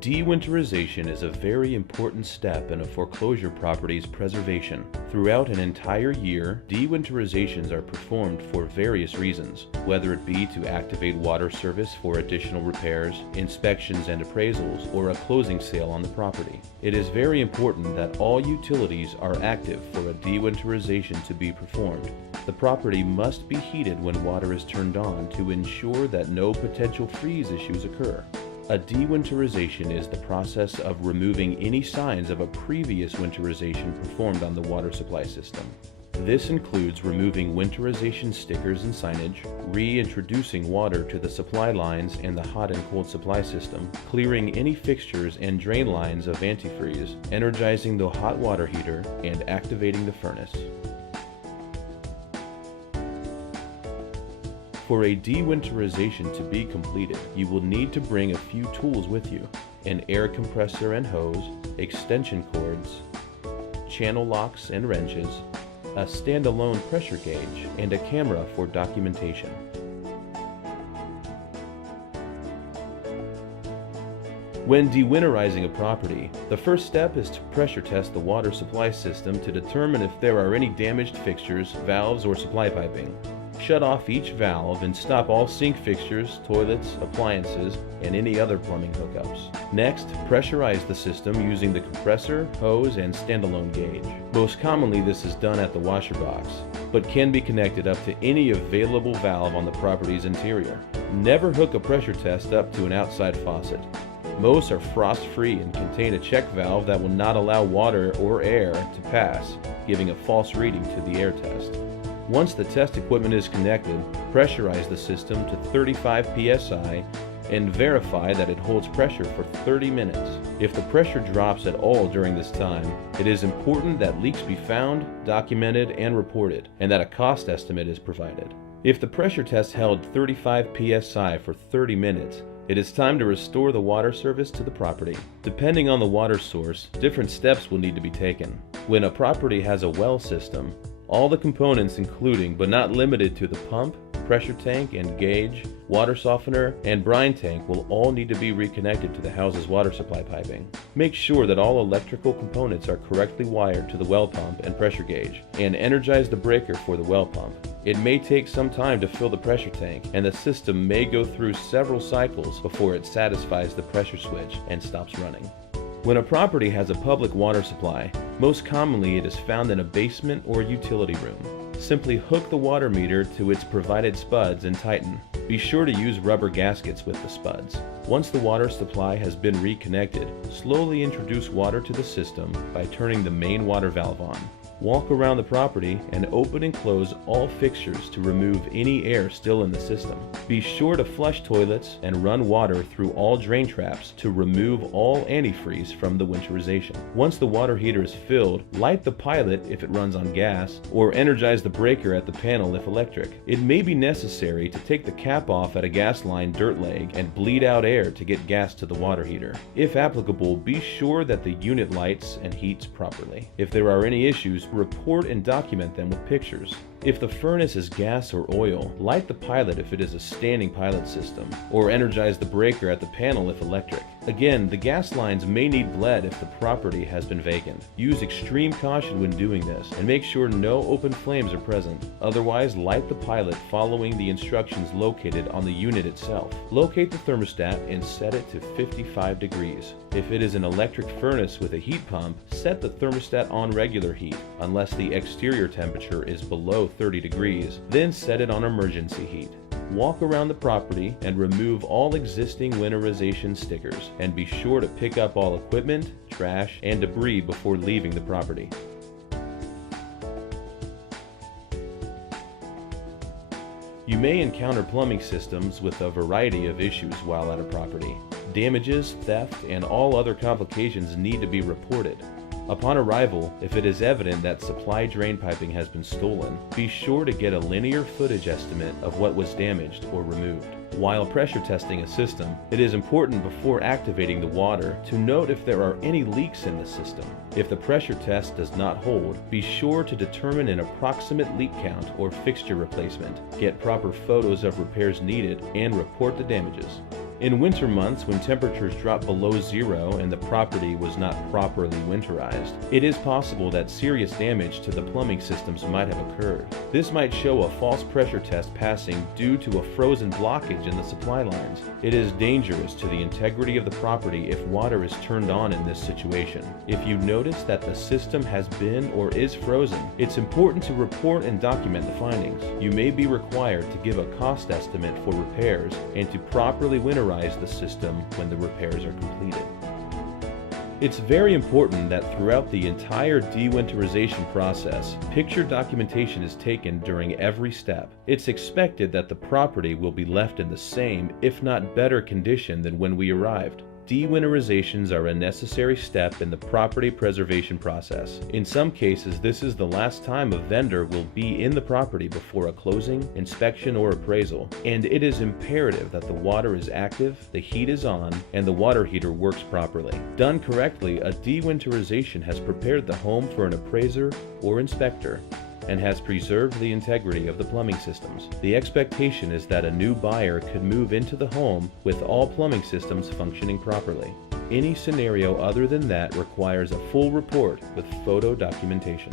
Dewinterization is a very important step in a foreclosure property's preservation. Throughout an entire year, dewinterizations are performed for various reasons, whether it be to activate water service for additional repairs, inspections and appraisals, or a closing sale on the property. It is very important that all utilities are active for a dewinterization to be performed. The property must be heated when water is turned on to ensure that no potential freeze issues occur. A dewinterization is the process of removing any signs of a previous winterization performed on the water supply system. This includes removing winterization stickers and signage, reintroducing water to the supply lines and the hot and cold supply system, clearing any fixtures and drain lines of antifreeze, energizing the hot water heater, and activating the furnace. For a dewinterization to be completed, you will need to bring a few tools with you: an air compressor and hose, extension cords, channel locks and wrenches, a standalone pressure gauge, and a camera for documentation. When dewinterizing a property, the first step is to pressure test the water supply system to determine if there are any damaged fixtures, valves, or supply piping. Shut off each valve and stop all sink fixtures, toilets, appliances, and any other plumbing hookups. Next, pressurize the system using the compressor, hose, and standalone gauge. Most commonly this is done at the washer box, but can be connected up to any available valve on the property's interior. Never hook a pressure test up to an outside faucet. Most are frost-free and contain a check valve that will not allow water or air to pass, giving a false reading to the air test. Once the test equipment is connected, pressurize the system to 35 psi and verify that it holds pressure for 30 minutes. If the pressure drops at all during this time, it is important that leaks be found, documented, and reported, and that a cost estimate is provided. If the pressure test held 35 psi for 30 minutes, it is time to restore the water service to the property. Depending on the water source, different steps will need to be taken. When a property has a well system, all the components including but not limited to the pump, pressure tank and gauge, water softener, and brine tank will all need to be reconnected to the house's water supply piping. Make sure that all electrical components are correctly wired to the well pump and pressure gauge, and energize the breaker for the well pump. It may take some time to fill the pressure tank, and the system may go through several cycles before it satisfies the pressure switch and stops running. When a property has a public water supply, most commonly it is found in a basement or utility room. Simply hook the water meter to its provided spuds and tighten. Be sure to use rubber gaskets with the spuds. Once the water supply has been reconnected, slowly introduce water to the system by turning the main water valve on. Walk around the property and open and close all fixtures to remove any air still in the system. Be sure to flush toilets and run water through all drain traps to remove all antifreeze from the winterization. Once the water heater is filled, light the pilot if it runs on gas, or energize the breaker at the panel if electric. It may be necessary to take the cap off at a gas line dirt leg and bleed out air to get gas to the water heater. If applicable, be sure that the unit lights and heats properly. If there are any issues, report and document them with pictures. If the furnace is gas or oil, light the pilot if it is a standing pilot system, or energize the breaker at the panel if electric. Again, the gas lines may need bled if the property has been vacant. Use extreme caution when doing this, and make sure no open flames are present. Otherwise, light the pilot following the instructions located on the unit itself. Locate the thermostat and set it to 55 degrees. If it is an electric furnace with a heat pump, set the thermostat on regular heat, unless the exterior temperature is below 30 degrees, then set it on emergency heat. Walk around the property and remove all existing winterization stickers, and be sure to pick up all equipment, trash, and debris before leaving the property. You may encounter plumbing systems with a variety of issues while at a property. Damages, theft, and all other complications need to be reported. Upon arrival, if it is evident that supply drain piping has been stolen, be sure to get a linear footage estimate of what was damaged or removed. While pressure testing a system, it is important before activating the water to note if there are any leaks in the system. If the pressure test does not hold, be sure to determine an approximate leak count or fixture replacement, get proper photos of repairs needed, and report the damages. In winter months, when temperatures drop below zero and the property was not properly winterized, it is possible that serious damage to the plumbing systems might have occurred. This might show a false pressure test passing due to a frozen blockage in the supply lines. It is dangerous to the integrity of the property if water is turned on in this situation. If you notice that the system has been or is frozen, it's important to report and document the findings. You may be required to give a cost estimate for repairs and to properly winterize the system when the repairs are completed. It's very important that throughout the entire dewinterization process, picture documentation is taken during every step. It's expected that the property will be left in the same, if not better condition than when we arrived. Dewinterizations are a necessary step in the property preservation process. In some cases, this is the last time a vendor will be in the property before a closing, inspection, or appraisal, and it is imperative that the water is active, the heat is on, and the water heater works properly. Done correctly, a dewinterization has prepared the home for an appraiser or inspector and has preserved the integrity of the plumbing systems. The expectation is that a new buyer could move into the home with all plumbing systems functioning properly. Any scenario other than that requires a full report with photo documentation.